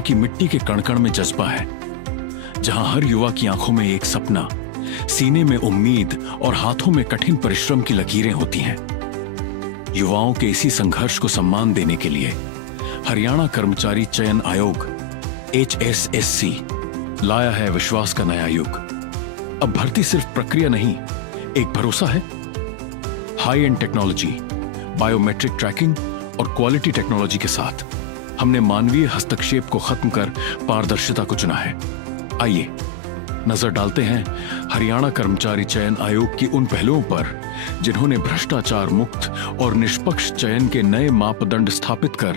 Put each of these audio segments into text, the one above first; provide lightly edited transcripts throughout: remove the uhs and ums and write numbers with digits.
यहाँ की मिट्टी के कण-कण में जज्बा है, जहां हर युवा की आंखों में एक सपना, सीने में उम्मीद और हाथों में कठिन परिश्रम की लकीरें होती हैं। युवाओं के इसी संघर्ष को सम्मान देने के लिए हरियाणा कर्मचारी चयन आयोग HSSC लाया है विश्वास का नया युग। अब भर्ती सिर्फ प्रक्रिया नहीं, एक भरोसा है। High end technology, biometric tracking और क्वालिटी टेक्नोलॉजी के साथ हमने मानवीय हस्तक्षेप को खत्म कर पारदर्शिता को चुना है। आइए नजर डालते हैं हरियाणा कर्मचारी चयन आयोग की उन पहलुओं पर जिन्होंने भ्रष्टाचार मुक्त और निष्पक्ष चयन के नए मापदंड स्थापित कर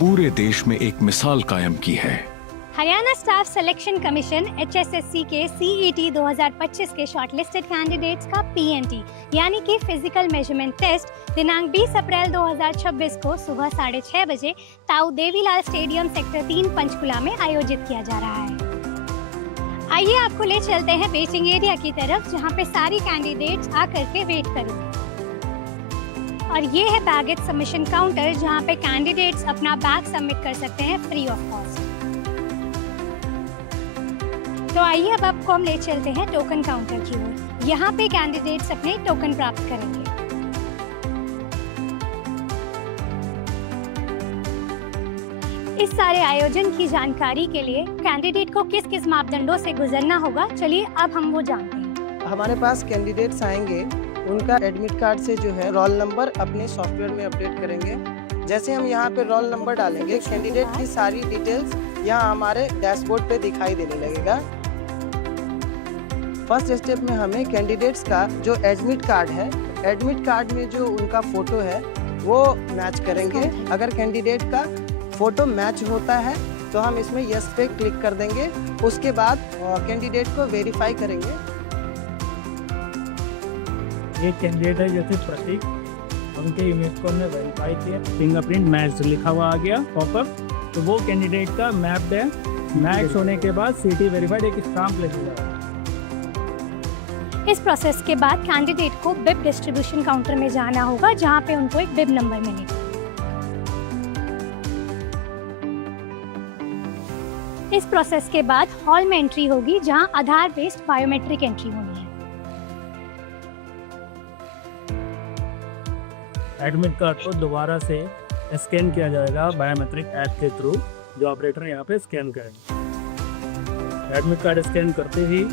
पूरे देश में एक मिसाल कायम की है। Haryana staff selection commission HSSC के CET 2025 के शॉर्टलिस्टेड कैंडिडेट्स का PMT यानी कि फिजिकल मेजरमेंट टेस्ट दिनांक 20 अप्रैल 2026 को सुबह 6:30 बजे ताऊ देवीलाल स्टेडियम सेक्टर 3 पंचकुला में आयोजित किया जा रहा है। आइए आपको ले चलते हैं वेटिंग एरिया की तरफ, जहां पे सारी कैंडिडेट्स आकर के वेट करेंगे। और ये है बैगेज सबमिशन काउंटर, जहां पे कैंडिडेट्स अपना बैग सबमिट कर सकते हैं फ्री ऑफ कॉस्ट। तो आइए अब आपको हम ले चलते हैं टोकन काउंटर की ओर। यहाँ पे कैंडिडेट्स अपने टोकन प्राप्त करेंगे। इस सारे आयोजन की जानकारी के लिए कैंडिडेट को किस किस मापदंडों से गुजरना होगा, चलिए अब हम वो जानते हैं। हमारे पास कैंडिडेट्स आएंगे, उनका एडमिट कार्ड से जो है रोल नंबर अपने सॉफ्टवेयर में अपडेट करेंगे। जैसे हम यहाँ पे रोल नंबर डालेंगे, कैंडिडेट की सारी डिटेल्स यहाँ हमारे डैशबोर्ड पे दिखाई देने लगेगा। फर्स्ट स्टेप में हमें कैंडिडेट्स का जो एडमिट कार्ड है, एडमिट कार्ड में जो उनका फोटो है वो मैच करेंगे। अगर कैंडिडेट का फोटो मैच होता है तो हम इसमें यस पे क्लिक कर देंगे। उसके बाद कैंडिडेट को वेरीफाई करेंगे। एक कैंडिडेट है जैसे प्रतीक, उनके इमेज को हमने वेरीफाई किया, फिंगरप्रिंट मैच लिखा हुआ आ गया पॉपअप, तो वो कैंडिडेट का मैप है। मैच होने के बाद सिटी वेरीफाइड एक स्टाम्प लगेगा। इस प्रोसेस के बाद कैंडिडेट को बिब डिस्ट्रीब्यूशन काउंटर में जाना होगा, जहां पे उनको एक बिब नंबर मिलेगा। इस प्रोसेस के बाद हॉल में एंट्री होगी, जहां आधार बेस्ड बायोमेट्रिक एंट्री होनी है। एडमिट कार्ड को दोबारा से स्कैन किया जाएगा बायोमेट्रिक ऐप के थ्रू, जो ऑपरेटर यहाँ पे स्कैन करेंगे। एडमिट कार्ड स्कैन करते ही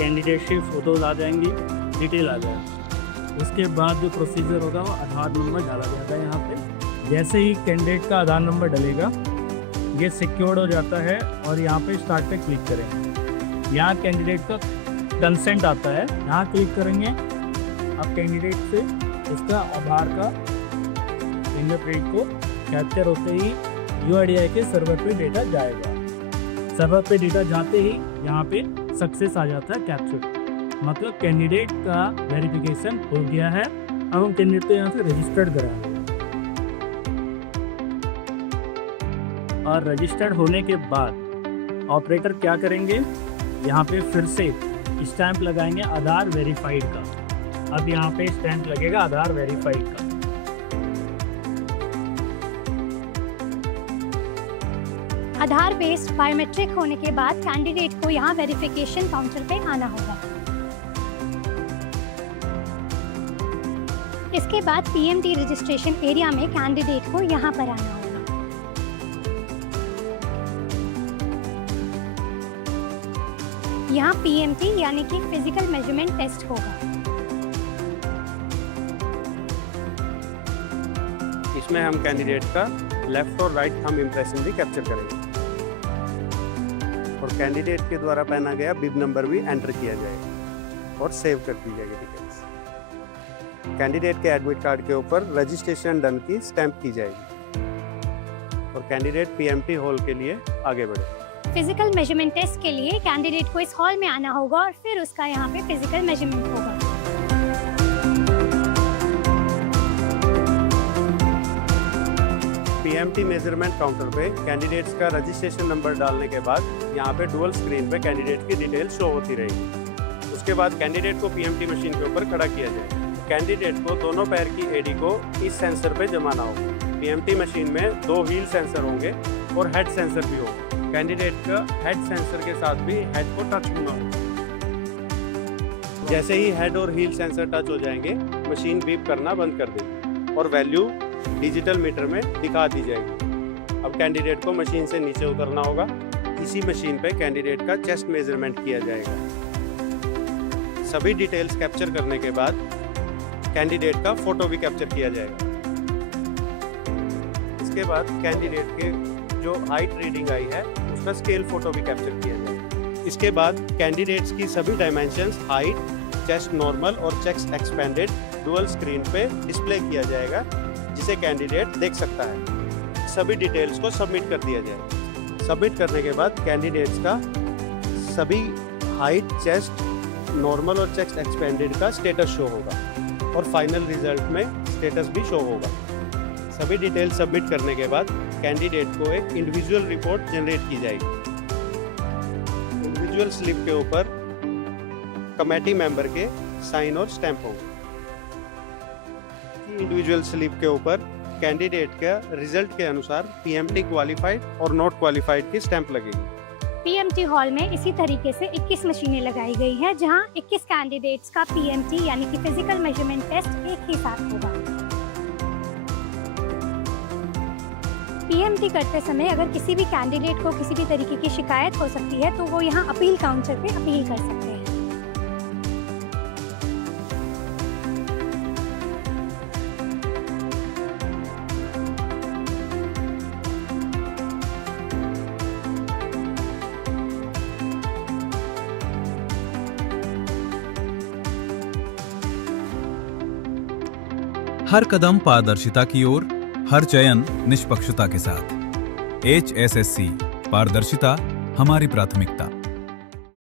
कैंडिडेट की फोटोज आ जाएंगी, डिटेल आ जाएगी। उसके बाद जो प्रोसीजर होगा वो आधार नंबर डाला जाएगा यहाँ पे। जैसे ही कैंडिडेट का आधार नंबर डलेगा, ये सिक्योर्ड हो जाता है और यहाँ पे स्टार्ट पे क्लिक करेंगे। यहाँ कैंडिडेट का कंसेंट आता है, यहाँ क्लिक करेंगे। अब कैंडिडेट से इसका आधार का फिंगरप्रिंट को कैप्चर होते ही UIDAI के सर्वर पे डेटा जाएगा। सर्वर पे डेटा जाते ही यहाँ पे सक्सेस आ जाता है कैप्चर, मतलब कैंडिडेट का वेरिफिकेशन हो गया है। अब हम कैंडिडेट को यहाँ से रजिस्टर्ड कराएंगे और रजिस्टर्ड होने के बाद ऑपरेटर क्या करेंगे, यहाँ पे फिर से स्टैंप लगाएंगे आधार वेरीफाइड का। अब यहाँ पे स्टैंप लगेगा आधार वेरीफाइड का। आधार बेस्ड बायोमेट्रिक होने के बाद कैंडिडेट को यहाँ वेरिफिकेशन काउंटर पे आना होगा। इसके बाद PMT रजिस्ट्रेशन एरिया में कैंडिडेट को यहाँ पर आना होगा। यहाँ PMT यानी कि फिजिकल मेजरमेंट टेस्ट होगा। इसमें हम कैंडिडेट का लेफ्ट और राइट थंब इम्प्रेशन भी कैप्चर करेंगे और कैंडिडेट के द्वारा पहना गया बिब नंबर भी एंटर किया जाएगा और सेव कर दी जाएगी डिटेल्स। कैंडिडेट के एडमिट कार्ड के ऊपर रजिस्ट्रेशन डन की स्टैंप की जाएगी और कैंडिडेट PMT हॉल के लिए आगे बढ़े। फिजिकल मेजरमेंट टेस्ट के लिए कैंडिडेट को इस हॉल में आना होगा और फिर उसका यहाँ पे फिजिकल मेजरमेंट होगा। PMT मेजरमेंट काउंटर पे कैंडिडेट्स का रजिस्ट्रेशन नंबर डालने के बाद यहाँ पे डुअल स्क्रीन पे कैंडिडेट की डिटेल शो होती रहेगी। उसके बाद कैंडिडेट को PMT मशीन के ऊपर खड़ा किया जाए। कैंडिडेट को दोनों पैर की एडी को इस सेंसर पे जमाना होगा। PMT मशीन में 2 व्हील सेंसर होंगे और हेड सेंसर भी होगा। कैंडिडेट का हेड सेंसर के साथ भी हेड को टच होना होगा। जैसे ही हेड और हील सेंसर टच हो जाएंगे, मशीन बीप करना बंद कर देगी और वैल्यू डिजिटल मीटर में दिखा दी जाएगी। अब कैंडिडेट को मशीन से नीचे उतरना होगा। इसी मशीन पे कैंडिडेट का चेस्ट मेजरमेंट किया जाएगा। सभी डिटेल्स कैप्चर करने के बाद कैंडिडेट का फोटो भी कैप्चर किया जाएगा। इसके बाद कैंडिडेट के जो हाइट रीडिंग आई है उसका स्केल फोटो भी कैप्चर किया जाएगा। इसके बाद कैंडिडेट्स की सभी डायमेंशंस, हाइट, चेस्ट नॉर्मल और चेस्ट एक्सपेंडेड डुअल स्क्रीन पे डिस्प्ले किया जाएगा, जिसे कैंडिडेट देख सकता है। सभी डिटेल्स को सबमिट कर दिया जाएगा। सबमिट करने के बाद कैंडिडेट्स का सभी हाइट, चेस्ट नॉर्मल और चेस्ट एक्सपेंडेड का स्टेटस शो होगा और फाइनल रिजल्ट में स्टेटस भी शो होगा। सभी डिटेल्स सबमिट करने के बाद कैंडिडेट को एक इंडिविजुअल रिपोर्ट जनरेट की जाएगी। इंडिविजुअल स्लिप के ऊपर कमेटी मेंबर के साइन और स्टैंप होंगे। इंडिविजुअल स्लिप के ऊपर कैंडिडेट का रिजल्ट के अनुसार पीएमटी क्वालिफाइड और नॉट क्वालिफाइड की स्टैंप लगेगी। पीएमटी हॉल में इसी तरीके से 21 मशीनें लगाई गई हैं, जहां 21 कैंडिडेट्स का पीएमटी यानी कि फिजिकल मेजरमेंट टेस्ट एक ही साथ होगा। पीएमटी करते समय अगर किसी भी कैंडिडेट को किसी भी तरीके की शिकायत हो सकती है तो वो यहाँ अपील काउंटर पे अपील कर सकते हैं। हर कदम पारदर्शिता की ओर, हर चयन निष्पक्षता के साथ। HSSC, पारदर्शिता हमारी प्राथमिकता।